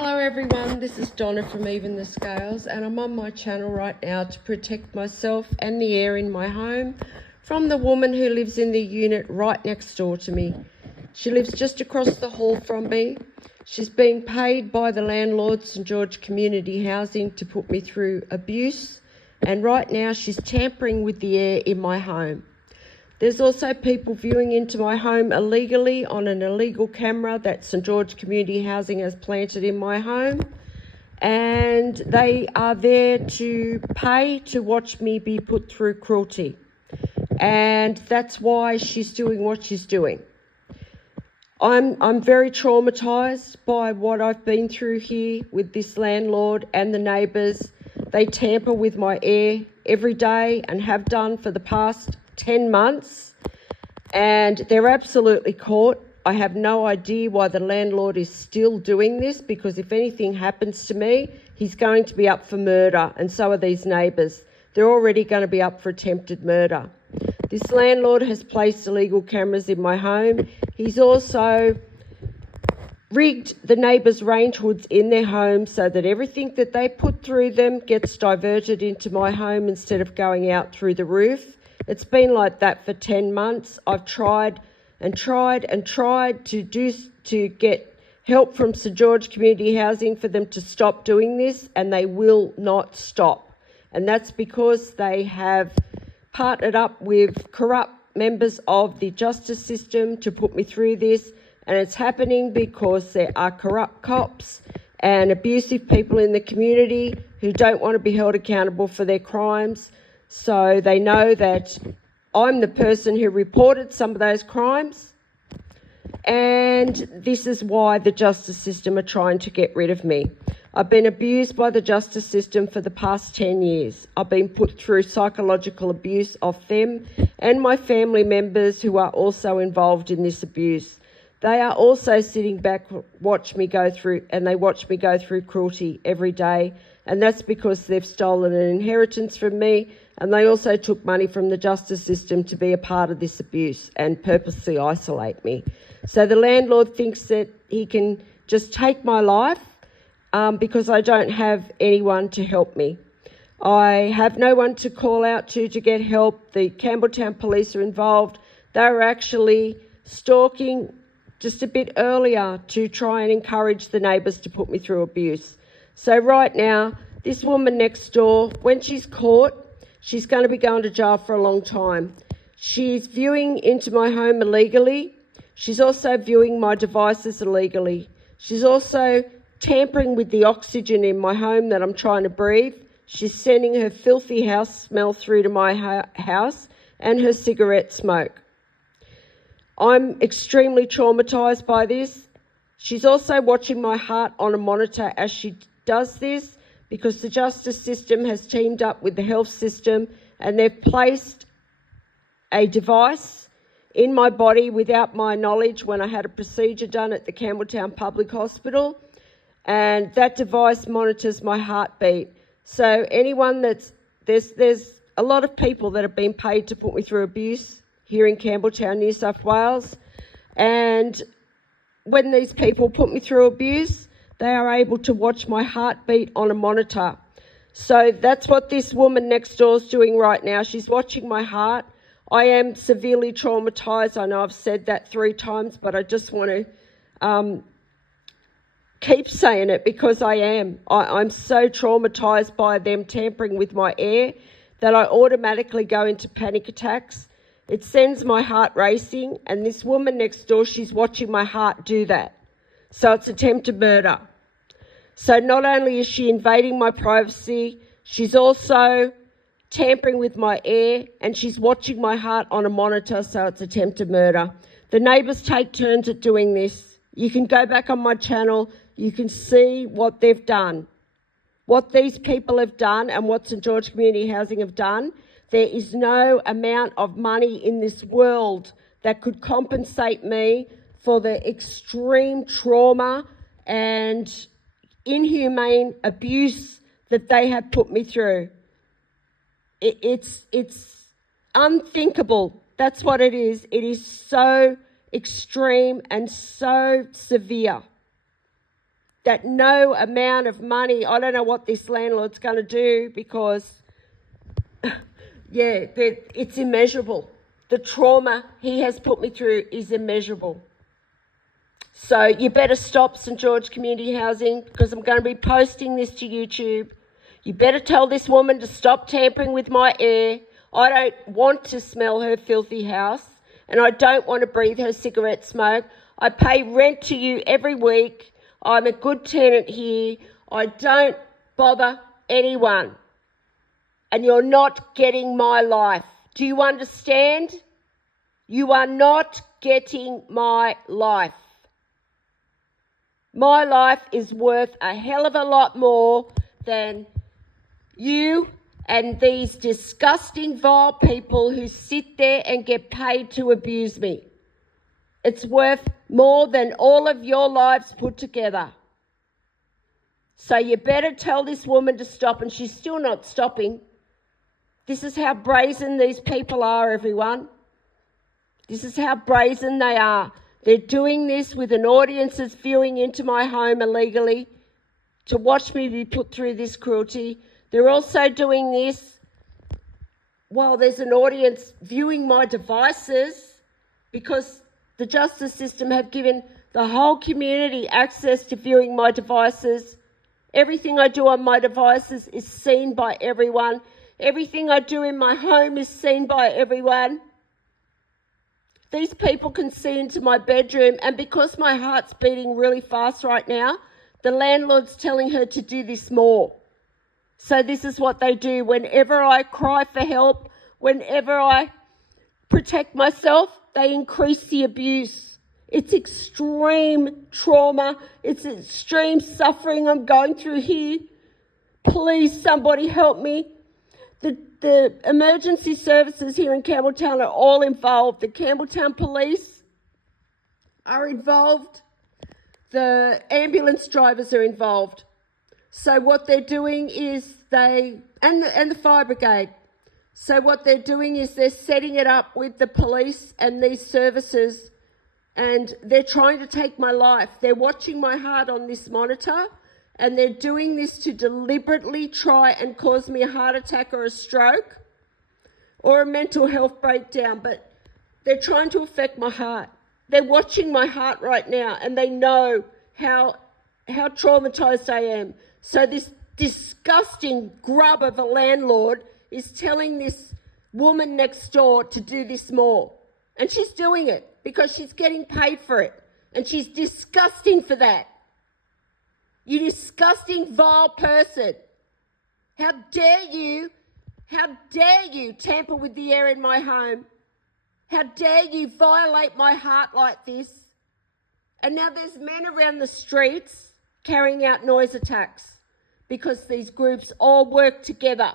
Hello everyone, this is Donna from Even the Scales, and I'm on my channel right now to protect myself and the air in my home from the woman who lives in the unit right next door to me. She lives just across the hall from me. She's being paid by the landlord, St George Community Housing, to put me through abuse, and right now she's tampering with the air in my home. There's also people viewing into my home illegally on an illegal camera that St George Community Housing has planted in my home, and they are there to pay to watch me be put through cruelty, and that's why she's doing what she's doing. I'm very traumatised by what I've been through here with this landlord and the neighbours. They tamper with my air every day and have done for the past 10 months, and they're absolutely caught. I have no idea why the landlord is still doing this, because if anything happens to me, he's going to be up for murder, and so are these neighbours. They're already going to be up for attempted murder. This landlord has placed illegal cameras in my home. He's also rigged the neighbours' range hoods in their home so that everything that they put through them gets diverted into my home instead of going out through the roof. It's been like that for 10 months. I've tried to get help from St George Community Housing for them to stop doing this, and they will not stop. And that's because they have partnered up with corrupt members of the justice system to put me through this. And it's happening because there are corrupt cops and abusive people in the community who don't want to be held accountable for their crimes. So they know that I'm the person who reported some of those crimes, and this is why the justice system are trying to get rid of me. I've been abused by the justice system for the past 10 years. I've been put through psychological abuse of them and my family members who are also involved in this abuse. They are also sitting back, watch me go through cruelty every day, and that's because they've stolen an inheritance from me, and they also took money from the justice system to be a part of this abuse and purposely isolate me. So the landlord thinks that he can just take my life because I don't have anyone to help me. I have no one to call out to get help. The Campbelltown police are involved. They were actually stalking just a bit earlier to try and encourage the neighbours to put me through abuse. So right now, this woman next door, when she's caught, she's going to be going to jail for a long time. She's viewing into my home illegally. She's also viewing my devices illegally. She's also tampering with the oxygen in my home that I'm trying to breathe. She's sending her filthy house smell through to my house and her cigarette smoke. I'm extremely traumatised by this. She's also watching my heart on a monitor as she does this, because the justice system has teamed up with the health system, and they've placed a device in my body without my knowledge when I had a procedure done at the Campbelltown Public Hospital, and that device monitors my heartbeat. So anyone there's a lot of people that have been paid to put me through abuse here in Campbelltown, New South Wales, and when these people put me through abuse, they are able to watch my heartbeat on a monitor. So that's what this woman next door is doing right now. She's watching my heart. I am severely traumatised. I know I've said that 3 times, but I just want to keep saying it because I am. I'm so traumatised by them tampering with my air that I automatically go into panic attacks. It sends my heart racing, and this woman next door, she's watching my heart do that. So it's attempted murder. So not only is she invading my privacy, she's also tampering with my air, and she's watching my heart on a monitor, so it's attempted murder. The neighbours take turns at doing this. You can go back on my channel, you can see what they've done. What these people have done and what St George Community Housing have done, there is no amount of money in this world that could compensate me for the extreme trauma and inhumane abuse that they have put me through. It's unthinkable. That's what it is. It is so extreme and so severe. that no amount of money, I don't know what this landlord's going to do because, yeah, it's immeasurable. The trauma he has put me through is immeasurable. So you better stop St George Community Housing because I'm going to be posting this to YouTube. You better tell this woman to stop tampering with my air. I don't want to smell her filthy house and I don't want to breathe her cigarette smoke. I pay rent to you every week. I'm a good tenant here. I don't bother anyone. And you're not getting my life. Do you understand? You are not getting my life. My life is worth a hell of a lot more than you and these disgusting, vile people who sit there and get paid to abuse me. It's worth more than all of your lives put together. So you better tell this woman to stop, and she's still not stopping. This is how brazen these people are, everyone. This is how brazen they are. They're doing this with an audience that's viewing into my home illegally to watch me be put through this cruelty. They're also doing this while there's an audience viewing my devices because the justice system have given the whole community access to viewing my devices. Everything I do on my devices is seen by everyone. Everything I do in my home is seen by everyone. These people can see into my bedroom, and because my heart's beating really fast right now, the landlord's telling her to do this more. So this is what they do. Whenever I cry for help, whenever I protect myself, they increase the abuse. It's extreme trauma. It's extreme suffering I'm going through here. Please, somebody help me. The emergency services here in Campbelltown are all involved. The Campbelltown Police are involved. The ambulance drivers are involved. So what they're doing is and the fire brigade. So what they're doing is they're setting it up with the police and these services, and they're trying to take my life. They're watching my heart on this monitor, and they're doing this to deliberately try and cause me a heart attack or a stroke or a mental health breakdown, but they're trying to affect my heart. They're watching my heart right now, and they know how traumatized I am. So this disgusting grub of a landlord is telling this woman next door to do this more. And she's doing it because she's getting paid for it. And she's disgusting for that. You disgusting, vile person. How dare you tamper with the air in my home? How dare you violate my heart like this? And now there's men around the streets carrying out noise attacks because these groups all work together.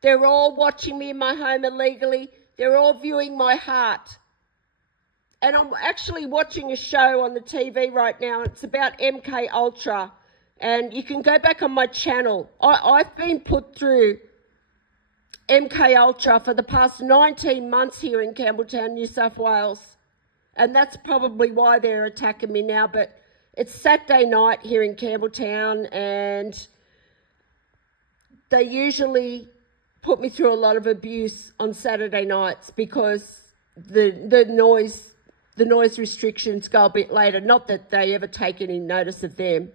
They're all watching me in my home illegally. They're all viewing my heart. And I'm actually watching a show on the TV right now. It's about MK Ultra. And you can go back on my channel. I've been put through MK Ultra for the past 19 months here in Campbelltown, New South Wales. And that's probably why they're attacking me now. But it's Saturday night here in Campbelltown, and they usually put me through a lot of abuse on Saturday nights because the noise restrictions go a bit later. Not that they ever take any notice of them,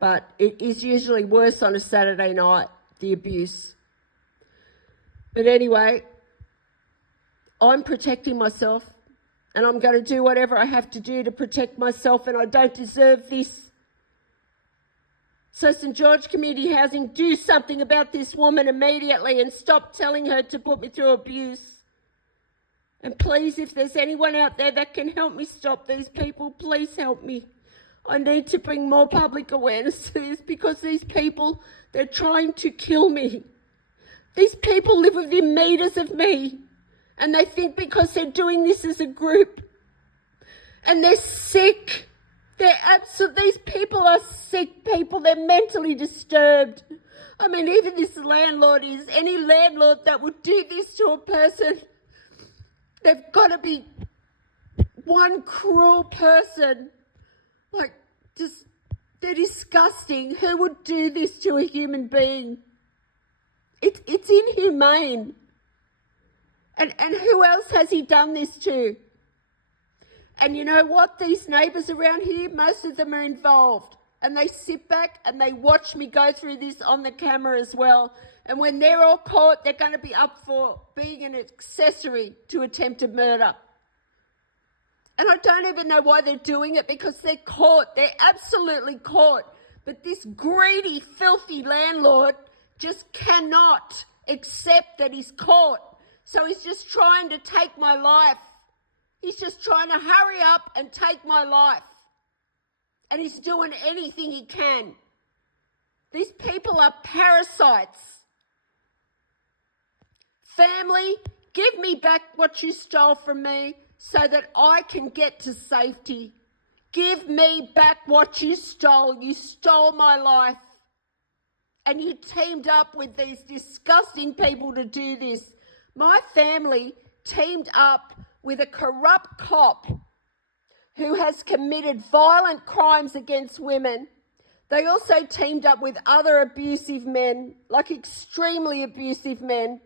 but it is usually worse on a Saturday night, the abuse. But anyway, I'm protecting myself, and I'm going to do whatever I have to do to protect myself, and I don't deserve this. So St George Community Housing, do something about this woman immediately and stop telling her to put me through abuse. And please, if there's anyone out there that can help me stop these people, please help me. I need to bring more public awareness to this because these people, they're trying to kill me. These people live within meters of me, and they think because they're doing this as a group, and they're sick. These people are sick people. They're mentally disturbed. I mean, even this landlord is, any landlord that would do this to a person, they've got to be one cruel person. Like, just, They're disgusting. Who would do this to a human being? It's inhumane. And who else has he done this to? And you know what? These neighbours around here, most of them are involved. And they sit back and they watch me go through this on the camera as well. And when they're all caught, they're going to be up for being an accessory to attempted murder. And I don't even know why they're doing it, because they're caught. They're absolutely caught. But this greedy, filthy landlord just cannot accept that he's caught. So he's just trying to take my life. He's just trying to hurry up and take my life. And he's doing anything he can. These people are parasites. Family, give me back what you stole from me so that I can get to safety. Give me back what you stole. You stole my life. And you teamed up with these disgusting people to do this. My family teamed up with a corrupt cop who has committed violent crimes against women. They also teamed up with other abusive men, like extremely abusive men,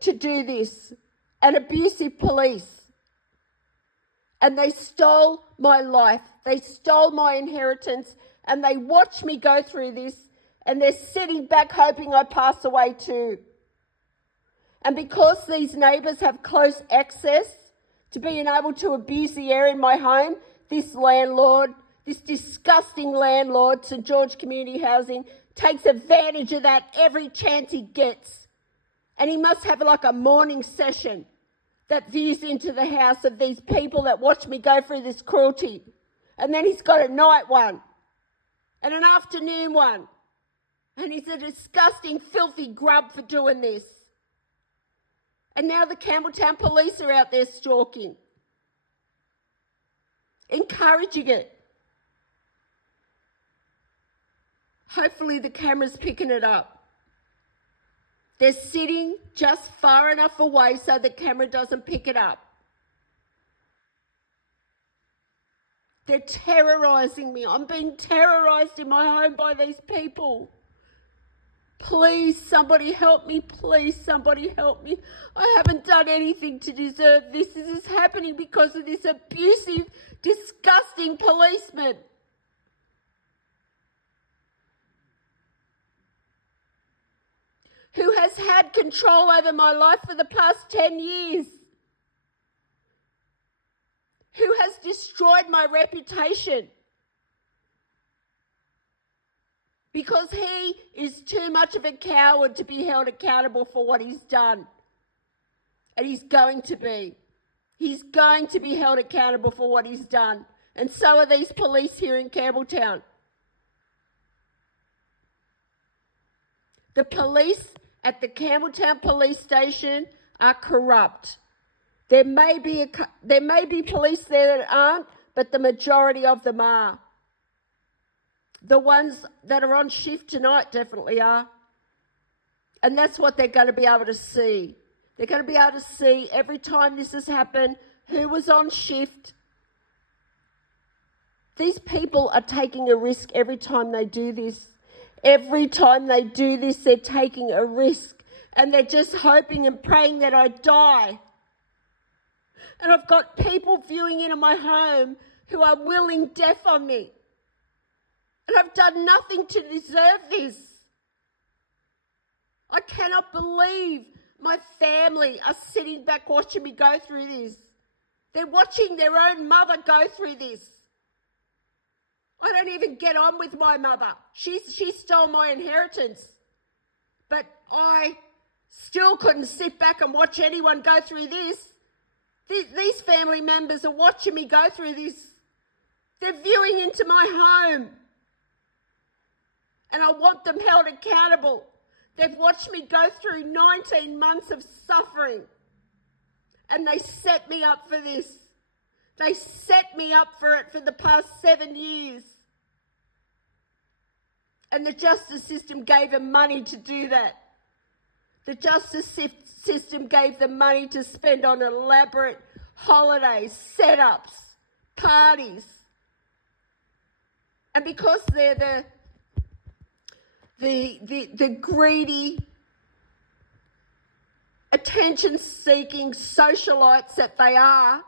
to do this, and abusive police. And they stole my life. They stole my inheritance, and they watched me go through this, and they're sitting back hoping I pass away too. And because these neighbours have close access to being able to abuse the air in my home, this landlord, this disgusting landlord, St George Community Housing, takes advantage of that every chance he gets. And he must have like a morning session that views into the house of these people that watch me go through this cruelty. And then he's got a night one and an afternoon one. And he's a disgusting, filthy grub for doing this. And now the Campbelltown police are out there stalking, encouraging it. Hopefully the camera's picking it up. They're sitting just far enough away so the camera doesn't pick it up. They're terrorising me. I'm being terrorised in my home by these people. Please, somebody help me. Please, somebody help me. I haven't done anything to deserve this. This is happening because of this abusive, disgusting policeman. Who has had control over my life for the past 10 years. Who has destroyed my reputation. Because he is too much of a coward to be held accountable for what he's done. And he's going to be. He's going to be held accountable for what he's done. And so are these police here in Campbelltown. The police at the Campbelltown police station are corrupt. There may be police there that aren't, but the majority of them are. The ones that are on shift tonight definitely are. And that's what they're going to be able to see. They're going to be able to see every time this has happened, who was on shift. These people are taking a risk every time they do this. Every time they do this, they're taking a risk. And they're just hoping and praying that I die. And I've got people viewing into my home who are willing death on me. And I've done nothing to deserve this. I cannot believe my family are sitting back watching me go through this. They're watching their own mother go through this. I don't even get on with my mother. She stole my inheritance. But I still couldn't sit back and watch anyone go through this. These family members are watching me go through this. They're viewing into my home. And I want them held accountable. They've watched me go through 19 months of suffering. And they set me up for this. They set me up for it for the past 7 years. And the justice system gave them money to do that. The justice system gave them money to spend on elaborate holidays, setups, parties. And because they're the greedy, attention-seeking socialites that they are,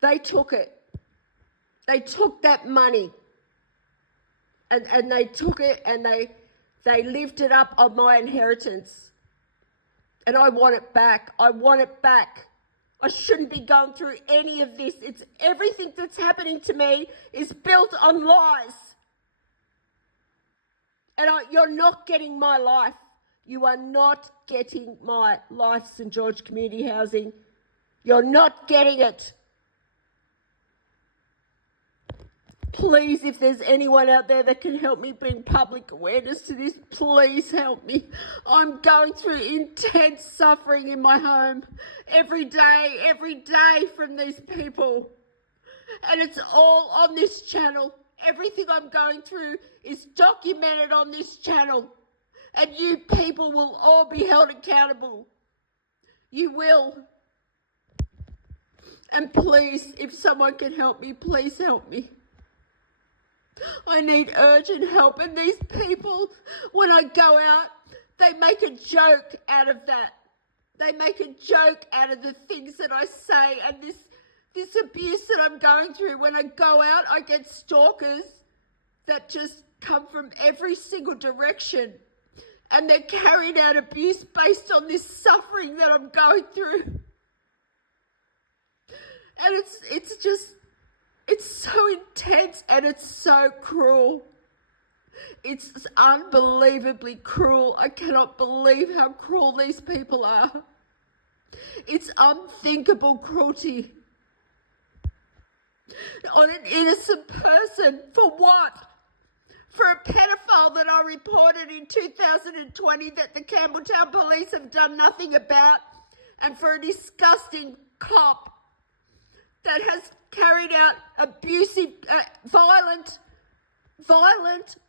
they took it. They took that money and they took it and they lived it up on my inheritance. And I want it back. I want it back. I shouldn't be going through any of this. It's everything that's happening to me is built on lies. And you're not getting my life. You are not getting my life, St. George Community Housing. You're not getting it. Please, if there's anyone out there that can help me bring public awareness to this, please help me. I'm going through intense suffering in my home every day from these people. And it's all on this channel. Everything I'm going through is documented on this channel. And you people will all be held accountable. You will. And please, if someone can help me, please help me. I need urgent help. And these people, when I go out, they make a joke out of that. They make a joke out of the things that I say and this abuse that I'm going through. When I go out, I get stalkers that just come from every single direction. And they're carrying out abuse based on this suffering that I'm going through. And it's so intense and it's so cruel. It's unbelievably cruel. I cannot believe how cruel these people are. It's unthinkable cruelty. On an innocent person. For what? For a pedophile that I reported in 2020 that the Campbelltown police have done nothing about, and for a disgusting cop that has carried out abusive, violent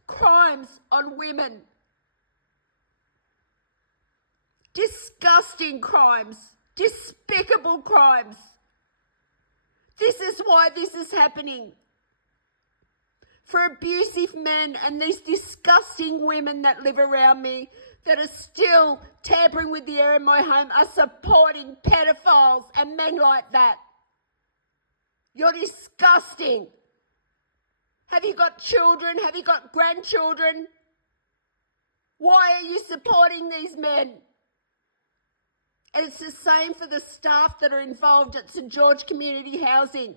crimes on women. Disgusting crimes. Despicable crimes. This is why this is happening. For abusive men and these disgusting women that live around me that are still tampering with the air in my home are supporting pedophiles and men like that. You're disgusting. Have you got children? Have you got grandchildren? Why are you supporting these men? And it's the same for the staff that are involved at St. George Community Housing.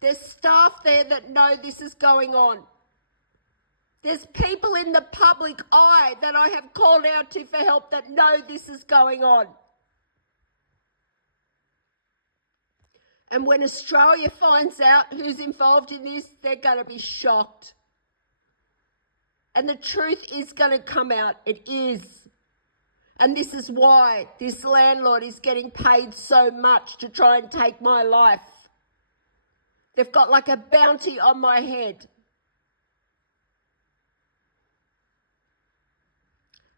There's staff there that know this is going on. There's people in the public eye that I have called out to for help that know this is going on. And when Australia finds out who's involved in this, they're going to be shocked. And the truth is going to come out. It is. And this is why this landlord is getting paid so much to try and take my life. They've got like a bounty on my head.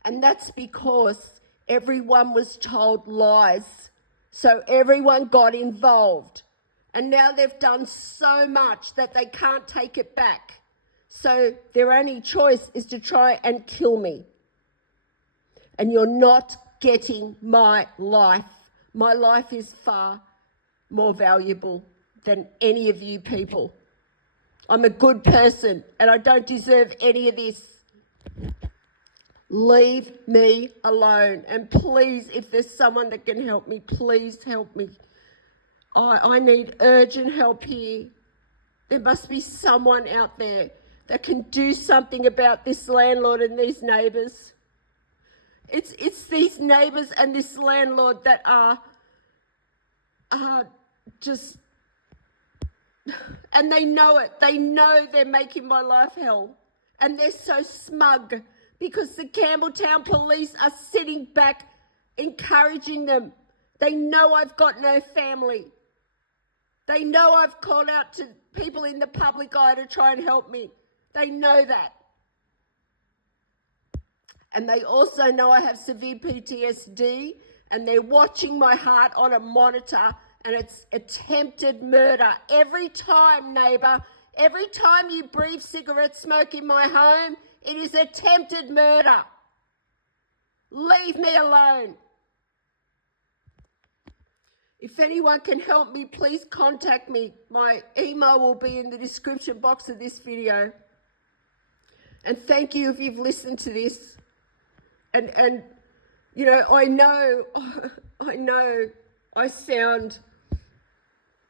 And that's because everyone was told lies. So everyone got involved. And now they've done so much that they can't take it back. So their only choice is to try and kill me. And you're not getting my life. My life is far more valuable than any of you people. I'm a good person and I don't deserve any of this. Leave me alone. And please, if there's someone that can help me, please help me. I need urgent help here. There must be someone out there that can do something about this landlord and these neighbours. It's these neighbours and this landlord that are just... And they know it. They know they're making my life hell. And they're so smug because the Campbelltown police are sitting back encouraging them. They know I've got no family. They know I've called out to people in the public eye to try and help me. They know that. And they also know I have severe PTSD and they're watching my heart on a monitor and it's attempted murder. Every time, neighbour, every time you breathe cigarette smoke in my home, it is attempted murder. Leave me alone. If anyone can help me, please contact me. My email will be in the description box of this video. And thank you if you've listened to this. And you know, I know I sound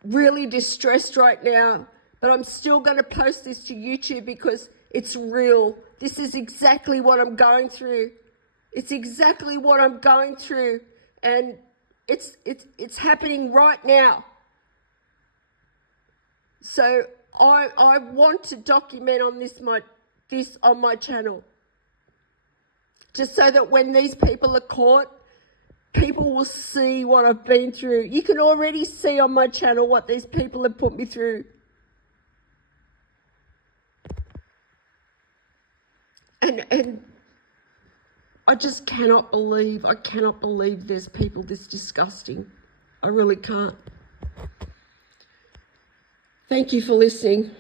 really distressed right now, but I'm still going to post this to YouTube because it's real. This is exactly what I'm going through. It's exactly what I'm going through, and it's happening right now. So I want to document on this on my channel, just so that when these people are caught, people will see what I've been through. You can already see on my channel what these people have put me through. And I just cannot believe there's people this disgusting. I really can't. Thank you for listening.